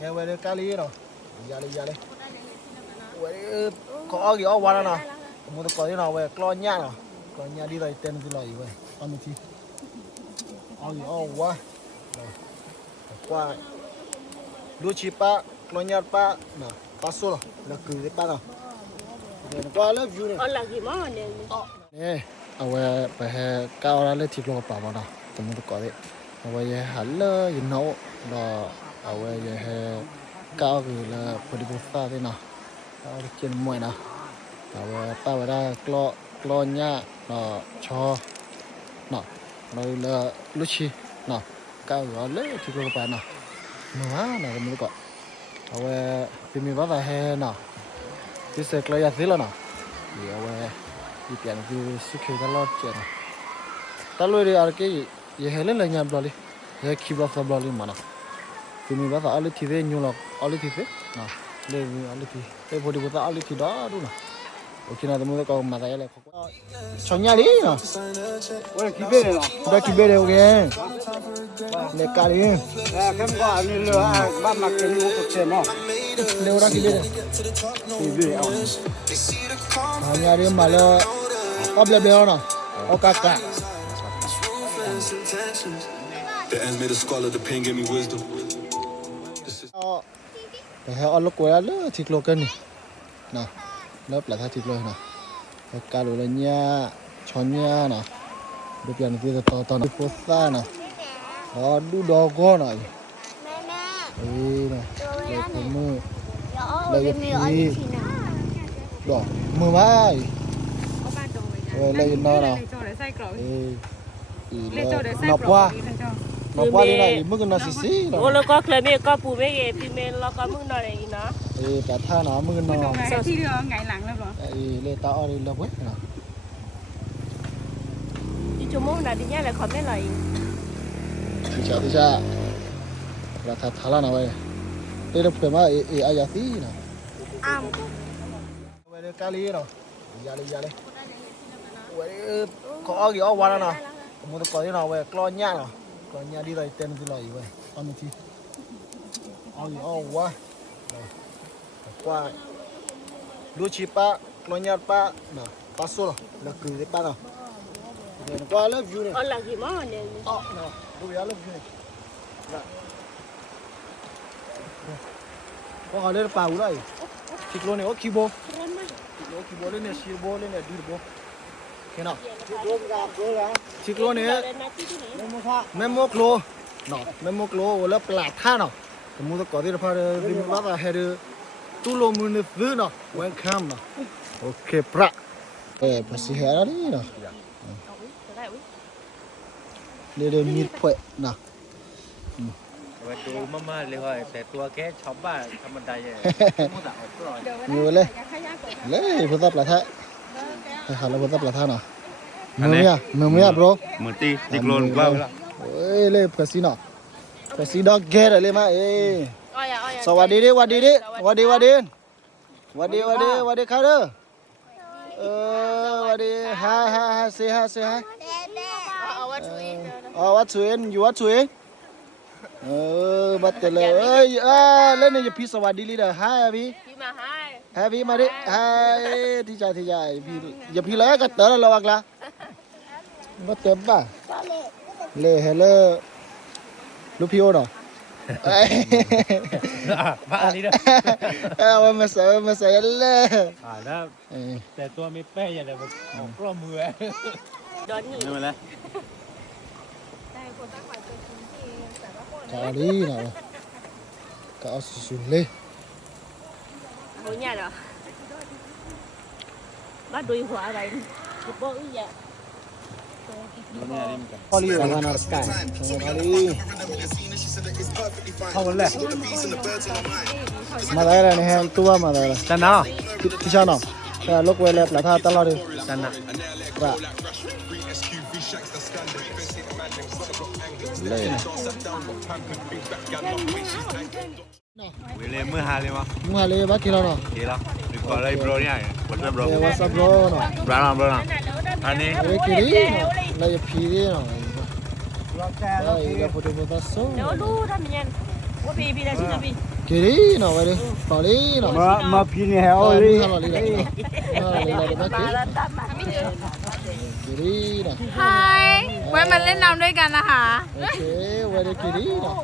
nghe về cá lý rồi giờ đi về có gì ở qua đó nè một cái gì nào về con nhá đi đây tên gì vậy ăn gì ăn gì ở qua lu chi pa con nhá pa nè paso là cứ cái pa nào qua lớp view này là gì mà nè nèเอาไว้ไปให้ก้าวแล้วทิพย์ลงกระเป๋ามาเนาะแต่มันก็ได้เอาไว้หันเลยยินเอาเราเอาไว้ให้ก้าวคือละพอดีบุษบาที่เนาะเอาเขียนมวยเนาะเอาไว้ป้าไว้ได้กลอนหญ้าเนาะชอเนาะเราละลุชีเนาะก้าวเอาเลยทิพย์ลงกระเป๋าเนาะมาว่าเนาะก็มันก็เอาไว้เป็นมีบ้าไปให้เนาะที่เสกเลยอยากซื้อแล้วเนาะเดี๋ยวเอาไว้อีเปลี่ยนคือสุขีตลอดเจนะตลอดเลยอะไรยี่เฮเลนเลยเนี่ยบล้อยี่คีบล้อสับบล้อเลยมันนะที่มีภาษาอะไรที่เรื่องยูล็อกอะไรที่เสนะเรื่องอะไรที่เรื่องพอดีภาษาอะไรที่ด้าดูนะโอเคนะแต่มึงก็มาได้เลยชอนยาลีนะ我是几百的了，ได้กี่เบลโอเคเล็กกันเลย哎，跟我你了啊，妈妈给你我不吃嘛，เร็วรักกี่เบล几百啊，ชอนยาลีมาแล้วเอาเบลนะเอากากะ The ends made a scholar, the pain gave me wisdom. แต่ให้เอาลูกกล้วยเลยทิกโลกันนี่นะเลิกหลายท่าทิกโลนะการดูแลเนี่ยช้อนเนี่ยนะดูเปลี่ยนที่จะต่อในโพสต์นะดูดอกก้อนหน่อยนะเลยคนมือเลยพีดอกมือไม้เลยนอนนะนับว่าเลยนะมึงก็น่าสิสิ โอ้แล้วก็เคลเมก็ปูไม่เอพี่เมนแล้วก็มึงนอนอะไรอีกนะ แต่ท่านะมึงก็นอน ที่เรือไงหลังแล้วหรอเลยตาอ่อนเลยเว้ยนะที่ชั่วโมงน่ะดิเนี่ยแหละขอไม่ไหลที่จะราคาทารานะเว้ยเดี๋ยวเพิ่มมาอายาซีนะเว้ยกาลีเนาะยาเลยเว้ยก็เอากี่เอาวันนะมันก็ที่เราเว้ยกลอนหญ้าเนาะกลอนหญ้าดีเลยเต็มที่เลยเว้ยอันนี้ที่เอากี่เอาวะqua lu chi pa clonya pa na paso la cứ cái pa nào qua lớp view này là gì mà nè na du ya lớp view này có ở đây pa u đây ciclo này có kibo lên này sirbo lên này dirbo thế nào ciclo này memo clo nó memo clo lớp là tha nào mua tôi có đi phải đi bắt là hay tu lo mun thứ nó welcome nó ok pra pasti hera đi nó để meet point nó มาดูมาเลยว่าแต่ตัวแกชอบบ้าธรรมดาอย่าง nhiều lấy phun tấp là thế hả là phun tấp là thế nào mưa bro เหมือนตีจิกโลนกล้าวละ ơi lấy pasti nó pasti đó ghê rồi lấy màสวัสดีดิวัดดีข้าเด้อวัดดีฮะเซฮะวัดสวยอยู่วัดสวยบัดเตเลยเล่นในพี่สวัสดีลีเด้อฮะพี่มาดิฮะที่ใจพี่อย่าพี่เลยก็เต๋อระวังละบัดเต็มป่ะเล่เฮเลลูกพี่โอเนาะบ้านี่นะว่ามาใส่เลยนะแต่ตัวมีแป้งอย่างไรมันออกกล้อมือโดนหนี นี่มันแล้ว กาลีนะกาสุดเลย โอ้ยเนี่ยเหรอมาดูหัวอะไรกูบอกอีกอย่างกาลีอะไรกันนะสกายกาลีเข้ากันเลยมาได้แล้วเนี่ยตัวมาได้แล้ว จันนะที่ชาเนาะแต่ลูกเวลาปลาท่าตลอดเลย จันนะปลาเลยเวลาเมื่อหาเลยมั้งบ้ากี่แล้วเนาะกี่แล้วดีกว่าเลยโปรเนี่ยวันนี้โปรวาซาโบรเนาะบรานะอันนี้กี่ดีเนาะเลยพีดีเนาะเดี๋ยวพูดถึงภาษา เดี๋ยวรู้ทำยังว่าพี่ได้ที่จะพี่ กีรีเนาะไปดิต่อลีเนาะ มาพี่เนี่ยเอา ต่อ เล ลี ย ต่อลีเลยต่อลีเลยเดี๋ยวมากีรีเนาะ ไฮไว้มาเล่นน้ำด้วยกันนะคะ โอเคไว้เดี๋ยวกีรีเนาะ